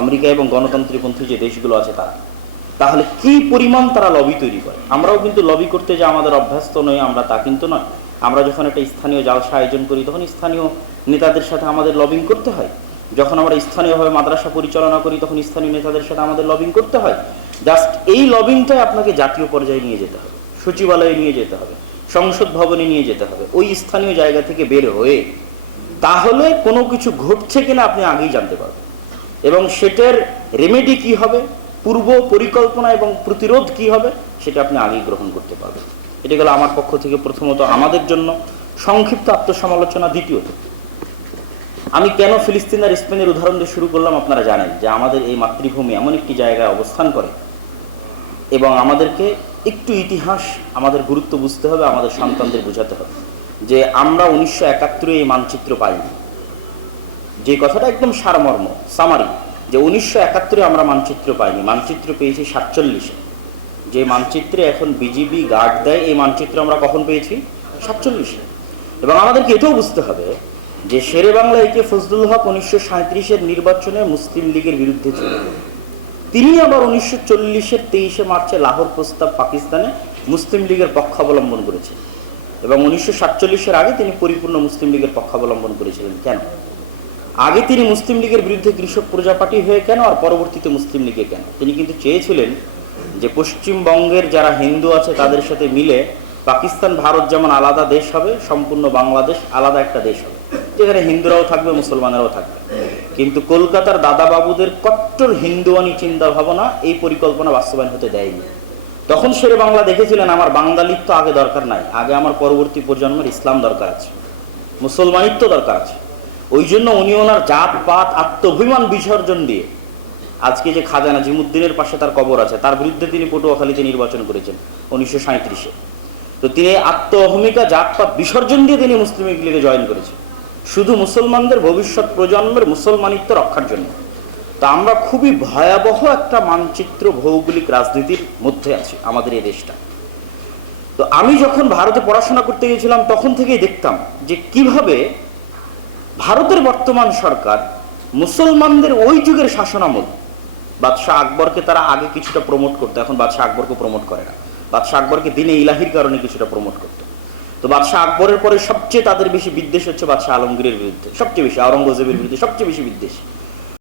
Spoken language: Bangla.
আমেরিকা এবং গণতন্ত্রীপন্থী যে দেশগুলো আছে তারা, তাহলে কি পরিমাণ তারা লবি তৈরি করে। আমরাও কিন্তু লবি করতে যে আমাদের অভ্যস্ত নই আমরা, তা কিন্তু নয়। আমরা যখন একটা স্থানীয় জালসা আয়োজন করি তখন স্থানীয় নেতাদের সাথে আমাদের লবিং করতে হয়। যখন আমরা স্থানীয়ভাবে মাদ্রাসা পরিচালনা করি তখন স্থানীয় নেতাদের সাথে আমাদের লবিং করতে হয়। জাস্ট এই লবিংটাই আপনাকে জাতীয় পর্যায়ে নিয়ে যেতে হবে, সচিবালয়ে নিয়ে যেতে হবে, সংসদ ভবনে নিয়ে যেতে হবে, ওই স্থানীয় জায়গা থেকে বের হয়ে। তাহলে কোনো কিছু ঘটছে কিনা আপনি আগেই জানতে পারবেন, এবং সেটার রেমেডি কি হবে, পূর্ব পরিকল্পনা এবং প্রতিরোধ কি হবে, সেটা আপনি আগেই গ্রহণ করতে পারবেন। এটা গেল আমার পক্ষ থেকে প্রথমত আমাদের জন্য সংক্ষিপ্ত আত্মসমালোচনা। দ্বিতীয়ত, আমি কেন ফিলিস্তিন আর স্পেনের উদাহরণ দিয়ে শুরু করলাম, আপনারা জানেন যে আমাদের এই মাতৃভূমি এমন একটি জায়গায় অবস্থান করে, এবং আমাদেরকে একটু ইতিহাস আমাদের গুরুত্ব বুঝতে হবে, আমাদের সন্তানদের বোঝাতে হবে যে আমরা 1971 এই মানচিত্র পাইনি। যে কথাটা একদম সারমর্ম সামারি, যে 1971 আমরা মানচিত্র পাইনি, মানচিত্র পেয়েছি 47-এ। যে মানচিত্রে এখন বিজিবি গার্ড দেয়, এই মানচিত্র আমরা কখন পেয়েছি? 47-এ। এবং আমাদেরকে এটাও বুঝতে হবে যে শেরে বাংলা একে ফজলুল হক 1937-এর নির্বাচনে মুসলিম লীগের বিরুদ্ধে ছিল। তিনি আবার 1940-এর 23শে মার্চে লাহোর প্রস্তাব পাকিস্তানে মুসলিম লীগের পক্ষ অবলম্বন করেছেন, এবং 1947-এর আগে তিনি পরিপূর্ণ মুসলিম লীগের পক্ষ অবলম্বন করেছিলেন। কেন? আগে তিনি মুসলিম লীগের বিরুদ্ধে কৃষক প্রজা পার্টি হয়ে কেন, আর পরবর্তীতে মুসলিম লীগে কেন? তিনি কিন্তু চেয়েছিলেন যে পশ্চিমবঙ্গের যারা হিন্দু আছে তাদের সাথে মিলে পাকিস্তান ভারত যেমন আলাদা দেশ হবে, সম্পূর্ণ বাংলাদেশ আলাদা একটা দেশ হবে, যেখানে হিন্দুরাও থাকবে মুসলমানেরাও থাকবে। কিন্তু কলকাতার দাদাবাবুদের কট্টর হিন্দুয়ানি চিন্তা ভাবনা এই পরিকল্পনা বাস্তবায়ন হতে দেয়নি। তখন শেরে বাংলা দেখেছিলেন আমার বাঙালিত্ব আগে দরকার নাই, আগে আমার পরবর্তী প্রজন্মের ইসলাম দরকার আছে, মুসলমানিত্ব দরকার আছে। ওই জন্য উনি ওনার জাত পাত আত্মভিমান বিসর্জন দিয়ে, আজকে যে খাজা নাজিমুদ্দিনের পাশে তার কবর আছে, তার বিরুদ্ধে তিনি পটুয়াখালীতে নির্বাচন করেছেন 1937-এ। তো তিনি আত্ম অহমিকা জাতপাত বিসর্জন দিয়ে তিনি মুসলিম লীগে জয়েন করেছেন, শুধু মুসলমানদের ভবিষ্যৎ প্রজন্মের মুসলমানিত্ব রক্ষার জন্য। তো আমরা খুবই ভয়াবহ একটা মানচিত্র ভৌগোলিক রাজনীতির মধ্যে আছি আমাদের এই দেশটা। তো আমি যখন ভারতে পড়াশোনা করতে গেছিলাম তখন থেকেই দেখতাম যে কিভাবে ভারতের বর্তমান সরকার মুসলমানদের ওই যুগের শাসনামল, বাদশাহ আকবরকে তারা আগে কিছুটা প্রমোট করতো, এখন বাদশাহ আকবরকে প্রমোট করে না। বাদশাহ আকবরকে দিনে ইলাহির কারণে কিছুটা প্রমোট করতো। তো বাদশাহ আকবরের পরে সবচেয়ে তাদের বেশি বিদ্বেষ হচ্ছে বাদশাহ আলমগীরের বিরুদ্ধে, সবচেয়ে বেশি, আওরঙ্গজেবের বিরুদ্ধে সবচেয়ে বেশি বিদ্বেষ।